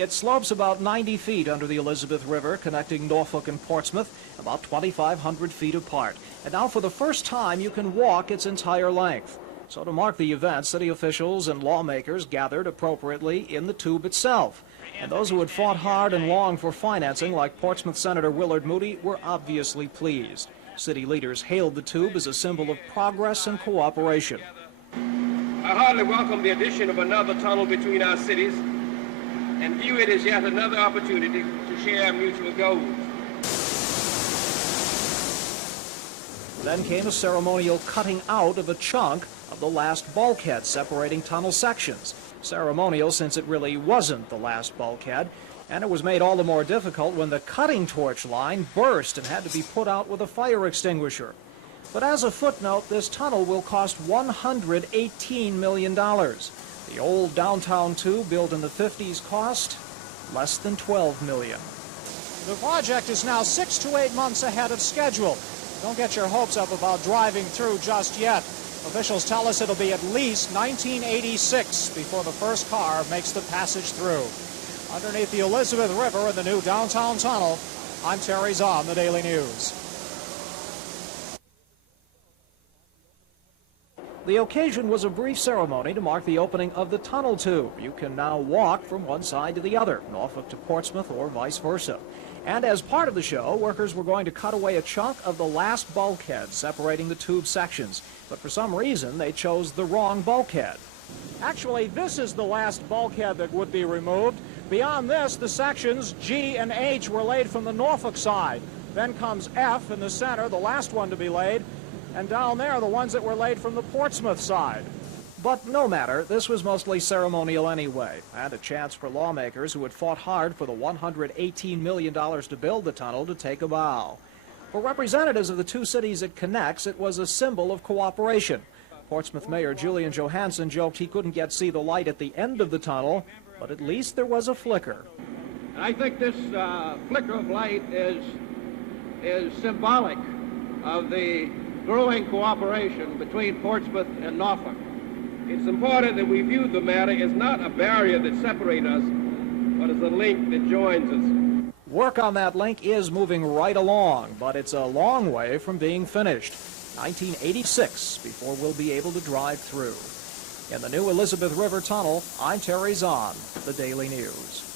It slopes about 90 feet under the Elizabeth River, connecting Norfolk and Portsmouth, about 2,500 feet apart. And now for the first time, you can walk its entire length. So to mark the event, city officials and lawmakers gathered appropriately in the tube itself. And those who had fought hard and long for financing, like Portsmouth Senator Willard Moody, were obviously pleased. City leaders hailed the tube as a symbol of progress and cooperation. I heartily welcome the addition of another tunnel between our cities and view it as yet another opportunity to share mutual goals. Then came a ceremonial cutting out of a chunk of the last bulkhead separating tunnel sections. Ceremonial since it really wasn't the last bulkhead, and it was made all the more difficult when the cutting torch line burst and had to be put out with a fire extinguisher. But as a footnote, this tunnel will cost $118 million. The old downtown tube, built in the 50s, cost less than $12 million. The project is now 6 to 8 months ahead of schedule. Don't get your hopes up about driving through just yet. Officials tell us it'll be at least 1986 before the first car makes the passage through. Underneath the Elizabeth River in the new downtown tunnel, I'm Terry Zahn, the Daily News. The occasion was a brief ceremony to mark the opening of the tunnel tube. You can now walk from one side to the other, Norfolk to Portsmouth or vice versa. And as part of the show, workers were going to cut away a chunk of the last bulkhead separating the tube sections. But for some reason, they chose the wrong bulkhead. Actually, this is the last bulkhead that would be removed. Beyond this, the sections G and H were laid from the Norfolk side. Then comes F in the center, the last one to be laid. And down there, the ones that were laid from the Portsmouth side. But no matter, this was mostly ceremonial anyway, and a chance for lawmakers who had fought hard for the $118 million to build the tunnel to take a bow. For representatives of the two cities it connects, it was a symbol of cooperation. Portsmouth Mayor Julian Johansson joked he couldn't see the light at the end of the tunnel, but at least there was a flicker. I think this flicker of light is symbolic of the growing cooperation between Portsmouth and Norfolk. It's important that we view the matter as not a barrier that separates us, but as a link that joins us. Work on that link is moving right along, but it's a long way from being finished. 1986 before we'll be able to drive through. In the new Elizabeth River Tunnel, I'm Terry Zahn, the Daily News.